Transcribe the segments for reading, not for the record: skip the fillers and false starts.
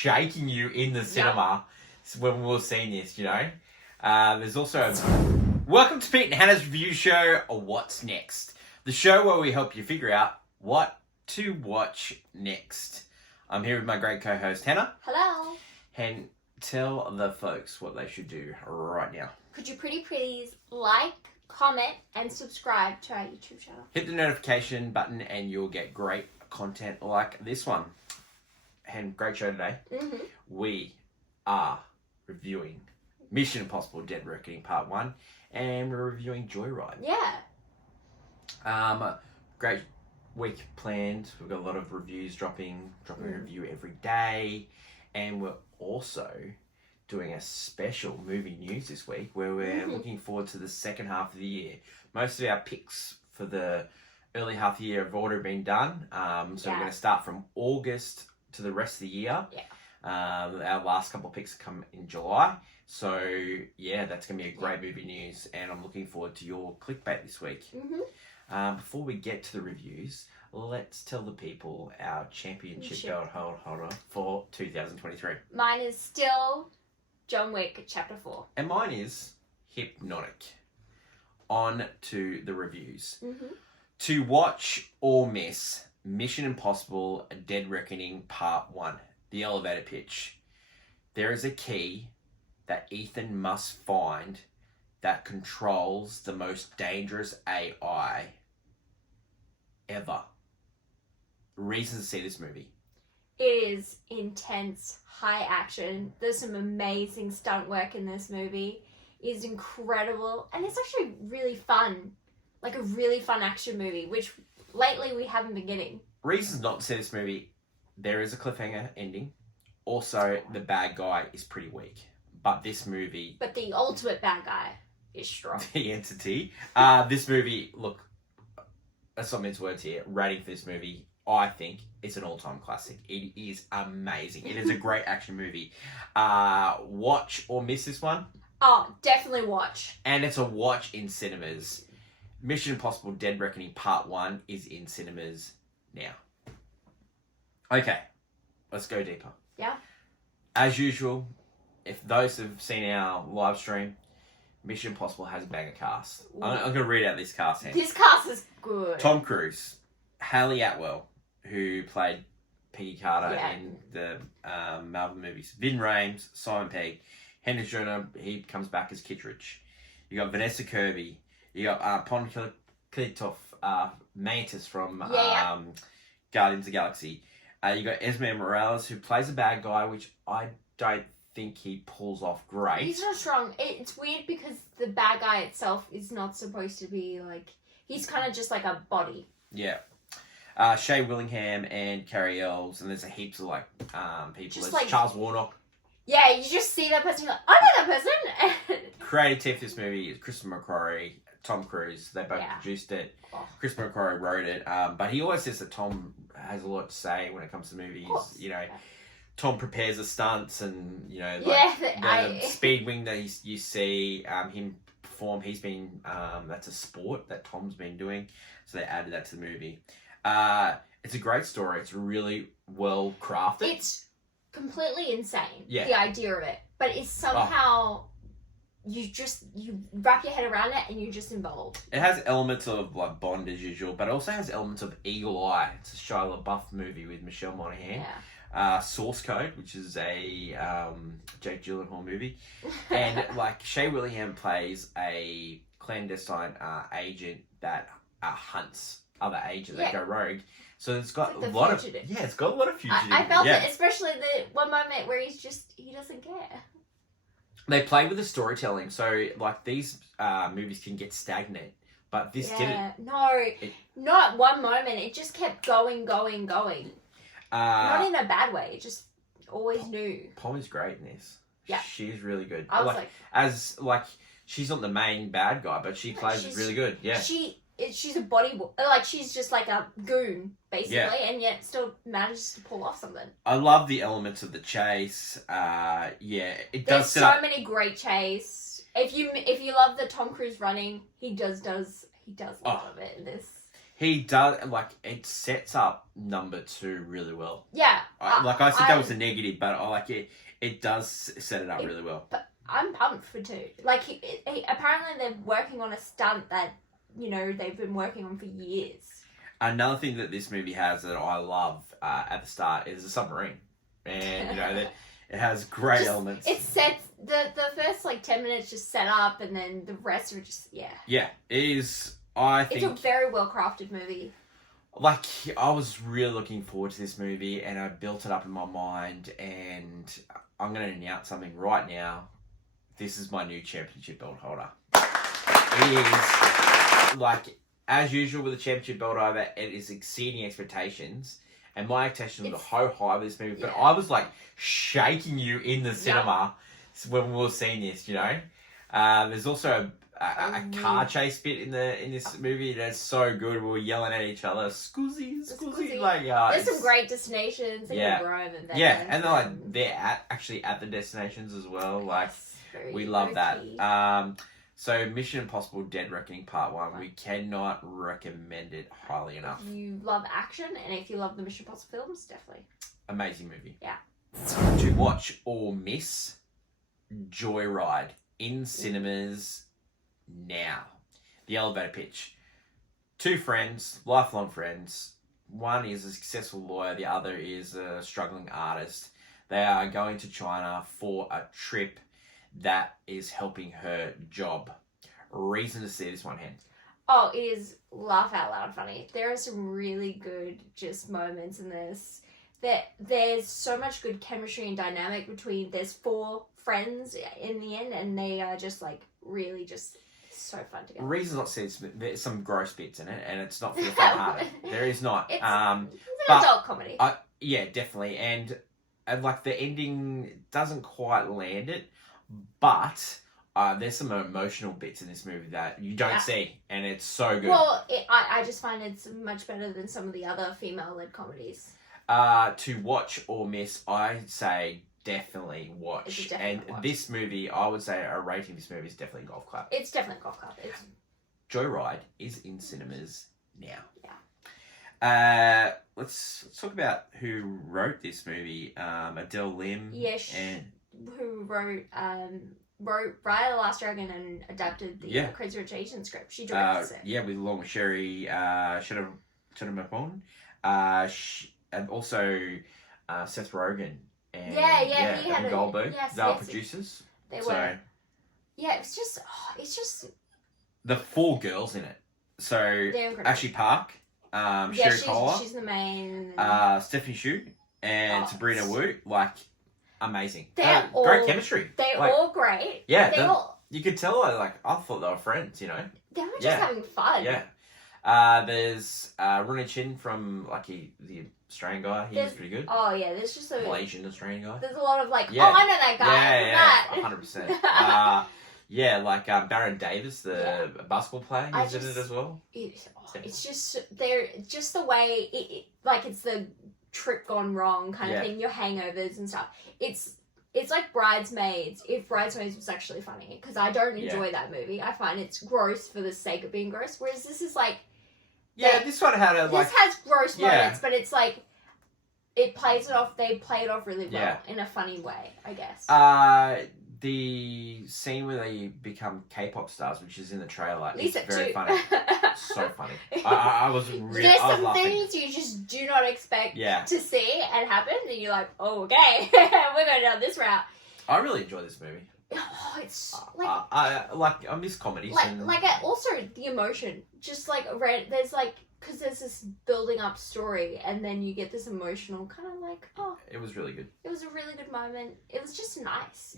shaking you in the cinema when we were seeing this, you know. There's also welcome to Pete and Hannah's review show, What's Next? The show where we help you figure out what to watch next. I'm here with my great co-host, Hannah. Hello. And tell the folks what they should do right now. Could you pretty please like, comment, and subscribe to our YouTube channel? Hit the notification button and you'll get great content like this one. And great show today. Mm-hmm. We are reviewing Mission Impossible Dead Reckoning Part 1 and we're reviewing Joyride. Yeah. Great week planned. We've got a lot of reviews dropping a review every day, and we're also doing a special movie news this week where we're looking forward to the second half of the year. Most of our picks for the early half of the year have already been done, so we're going to start from August to the rest of the year. Our last couple of picks come in July, so yeah, that's going to be a great movie news, and I'm looking forward to your clickbait this week. Before we get to the reviews, let's tell the people our championship belt holder for 2023. Mine is still John Wick Chapter 4. And mine is Hypnotic. On to the reviews. To watch or miss Mission Impossible Dead Reckoning Part 1, the elevator pitch. There is a key that Ethan must find that controls the most dangerous AI ever. Reasons to see this movie. It is intense, high action. There's some amazing stunt work in this movie. It is incredible, and it's actually really fun. Like a really fun action movie, which lately we haven't been getting. Reasons not to see this movie. There is a cliffhanger ending. Also, the bad guy is pretty weak. But this movie... But the ultimate bad guy is strong. The entity. This movie, look, that's not mince words here. Rating for this movie, I think it's an all-time classic. It is amazing. It is a great action movie. Watch or miss this one? Oh, definitely watch. And it's a watch in cinemas. Mission Impossible Dead Reckoning Part 1 is in cinemas now. Okay, let's go deeper. Yeah. As usual, if those have seen our live stream, Mission Impossible has a banger cast. I'm going to read out this cast here. This cast is good. Tom Cruise, Haley Atwell, who played Peggy Carter in the Marvel movies, Vin Rames, Simon Pegg, Henry Jonah, he comes back as Kittredge. You got Vanessa Kirby, you got Pontoff, Mantis from Guardians of the Galaxy. You got Esme Morales, who plays a bad guy, which I don't think he pulls off great. He's not strong. It's weird because the bad guy itself is not supposed to be like... He's kind of just like a body. Yeah. Shea Willingham and Carrie Elves, and there's heaps of people. Just there's Charles Warnock. Yeah, you just see that person, you're like, I know that person. Creative team for this movie is Christopher McQuarrie, Tom Cruise. They both produced it. Christopher McQuarrie wrote it. But he always says that Tom has a lot to say when it comes to movies. You know, Tom prepares the stunts and, you know, the speed wing that you see him perform. He's been, that's a sport that Tom's been doing. So they added that to the movie. It's a great story. It's really well crafted. It's completely insane, the idea of it. But it's somehow... You wrap your head around it and you're just involved. It has elements of like Bond as usual, but it also has elements of Eagle Eye. It's a Shia LaBeouf movie with Michelle Monaghan. Source Code, which is a Jake Gyllenhaal movie, and like Shea Willingham plays a clandestine agent that hunts other agents that go rogue. So it's got a lot of it's got a lot of fugitive. I felt it, especially the one moment where he doesn't care. They play with the storytelling, so like these movies can get stagnant, but this didn't. No, not one moment. It just kept going. Not in a bad way. It just always knew. Pommy's great in this. Yeah, she's really good. I was she's not the main bad guy, but she plays really good. Yeah, she's a body, like she's just like a goon basically, and yet still manages to pull off something. I love the elements of the chase. It There's does. So many great chase. If you love the Tom Cruise running, he does a lot of it in this. He does, like, it sets up number 2 really well. Yeah. I said that was a negative, but I like it. It does set it up really well. But I'm pumped for 2. Like, he, apparently they're working on a stunt that, they've been working on for years. Another thing that this movie has that I love at the start is a submarine. And, that it has great elements. It sets, the first, 10 minutes just set up, and then the rest are just, yeah. Yeah, it is, I think... It's a very well-crafted movie. Like, I was really looking forward to this movie, and I built it up in my mind, and I'm going to announce something right now. This is my new championship belt holder. It is, like, as usual with the championship belt holder, it is exceeding expectations. And my expectations were so high with this movie, but I was, like, shaking you in the cinema when we were seeing this, There's also a car chase bit in this movie that's so good. We were yelling at each other, Scuzzy. Like, there's some great destinations. Rome and Venice. Yeah, and they're actually at the destinations as well. Like, we love that. So Mission Impossible Dead Reckoning Part 1, we cannot recommend it highly enough. If you love action, and if you love the Mission Impossible films, definitely. Amazing movie. Yeah. To watch or miss, Joyride in cinemas now. The elevator pitch. 2 friends, lifelong friends. One is a successful lawyer, the other is a struggling artist. They are going to China for a trip that is helping her job. Reason to see this one, Hen. Oh, it is laugh out loud funny. There are some really good just moments in this. There's so much good chemistry and dynamic between, there's 4 friends in the end, and they are just really just so fun together. Reason not to see this, there's some gross bits in it, and it's not for the faint-hearted. There is not. It's an adult comedy. Yeah, definitely. And like the ending doesn't quite land it, but there's some emotional bits in this movie that you don't see, and it's so good. Well, I just find it's much better than some of the other female-led comedies. To watch or miss, I'd say definitely watch. This movie, I would say a rating of this movie is definitely Golf Club. It's definitely Golf Club. Joyride is in cinemas now. Yeah. Let's talk about who wrote this movie. Adele Lim. Yes. And who wrote Raya the Last Dragon and adapted the Crazy Rich Asians script. She directed it. Yeah, along with Sherry Chatterton, and also Seth Rogen and and Goldberg. They were producers. They were. Yeah, it's just the 4 girls in it. So Ashley Park, Sherry Cola, she's the main. Stephanie Shu and Sabrina Wu, amazing. They're all great chemistry. They're all great. Yeah, you could tell. I thought they were friends. They were just having fun. Yeah. There's Rooney Chin from the Australian guy. He's pretty good. Oh yeah, there's just a Malaysian Australian guy. There's a lot of oh, I know that guy. Yeah, 100%. Baron Davis, the basketball player, he's in it as well. It's just just the way it's the trip gone wrong kind of thing. Your hangovers and stuff. It's like Bridesmaids. If Bridesmaids was actually funny, because I don't enjoy that movie. I find it's gross for the sake of being gross. Whereas this is this one had this has gross moments, but it's it plays it off. They play it off really well in a funny way, I guess. The scene where they become K-pop stars, which is in the trailer, is very funny. So funny. I was really. There's some laughing. Things you just do not expect to see and happen, and you're like, oh, okay, we're going down this route. I really enjoy this movie. Oh, it's I miss comedies. Also the emotion, just there's because there's this building up story, and then you get this emotional kind of It was really good. It was a really good moment. It was just nice.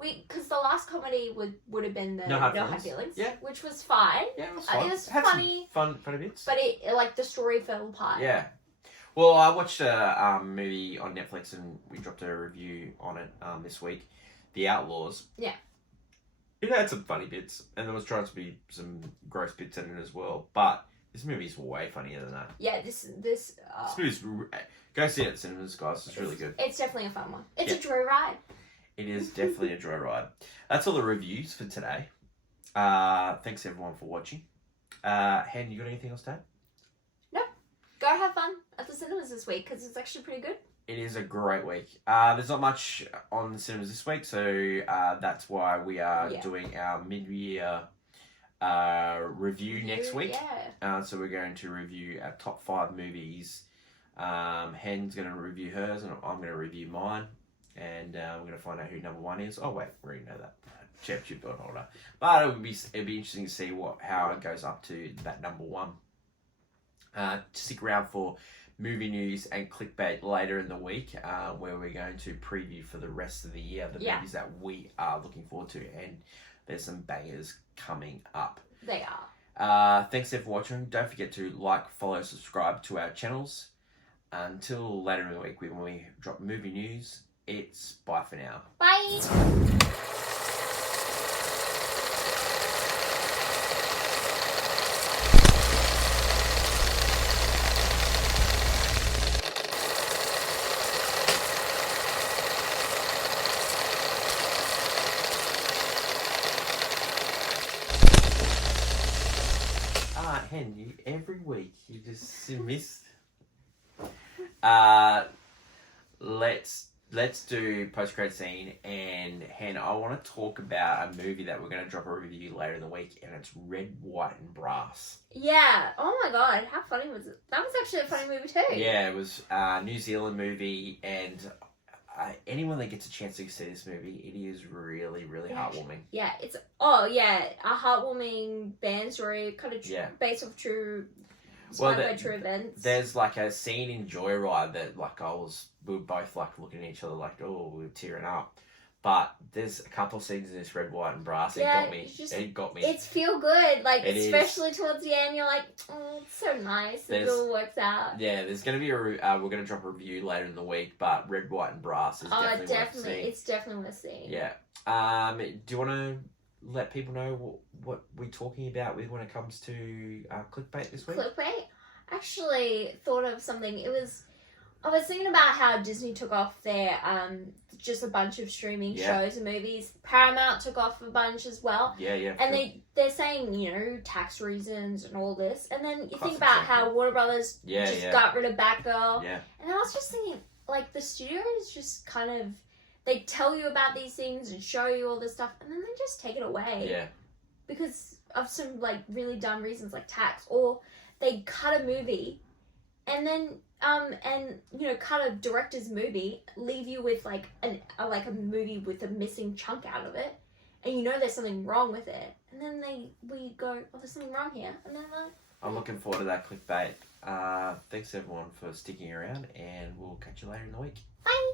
Because the last comedy would have been the No Hard Feelings, which was fine. Yeah, it was fun. It was funny, funny bits. But the story fell apart. Yeah. Well, I watched a movie on Netflix, and we dropped a review on it this week. The Outlaws. Yeah. It had some funny bits, and there was trying to be some gross bits in it as well. But this movie's way funnier than that. Yeah, this movie's go see it at cinemas, guys. It's really good. It's definitely a fun one. It's a joyride. It is definitely a joyride. That's all the reviews for today. Thanks everyone for watching. Hen, you got anything else to add? cinemas this week because it's actually pretty good. It is a great week. There's not much on the cinemas this week, so that's why we are doing our mid-year review next week. Yeah. So we're going to review our top 5 movies. Hen's going to review hers, and I'm going to review mine. And we're going to find out who number 1 is. Oh, wait, we already know that. Championship belt holder. But it'd be interesting to see how it goes up to that number 1. Stick around for movie news and clickbait later in the week, where we're going to preview for the rest of the year the movies that we are looking forward to, and there's some bangers coming up. They are. Thanks everyone for watching. Don't forget to like, follow, subscribe to our channels. Until later in the week when we drop movie news, it's bye for now. Bye. Hen, every week you just miss. Let's do post-credit scene, and Hen, I want to talk about a movie that we're going to drop a review later in the week, and it's Red, White and Brass. Yeah. Oh my god, how funny was it? That was actually a funny movie too. Yeah, it was a New Zealand movie, and anyone that gets a chance to see this movie, it is really, really heartwarming. Yeah, it's a heartwarming band story, kind of based off true, by true events. There's like a scene in Joyride that we were both like looking at each other like, oh, we were tearing up. But there's a couple of scenes in this Red, White and Brass. It got me. It's feel good, like especially towards the end. You're like, oh, it's so nice. It all works out. Yeah, there's gonna be we're gonna drop a review later in the week, but Red, White and Brass is definitely worth seeing. It's definitely worth seeing. Yeah. Do you want to let people know what we're talking about when it comes to clickbait this week? Clickbait. Actually, thought of something. I was thinking about how Disney took off their just a bunch of streaming shows and movies. Paramount took off a bunch as well. Yeah. And they're saying, tax reasons and all this. And then you think about how Warner Brothers got rid of Batgirl. Yeah. And I was just thinking, like, the studios just kind of, they tell you about these things and show you all this stuff, and then they just take it away. Yeah. Because of some, like, really dumb reasons like tax. Or they cut a movie and then cut a director's movie, leave you with like a movie with a missing chunk out of it, and there's something wrong with it, and then we go, oh, there's something wrong here, and then I'm looking forward to that clickbait. Thanks everyone for sticking around, and we'll catch you later in the week. Bye.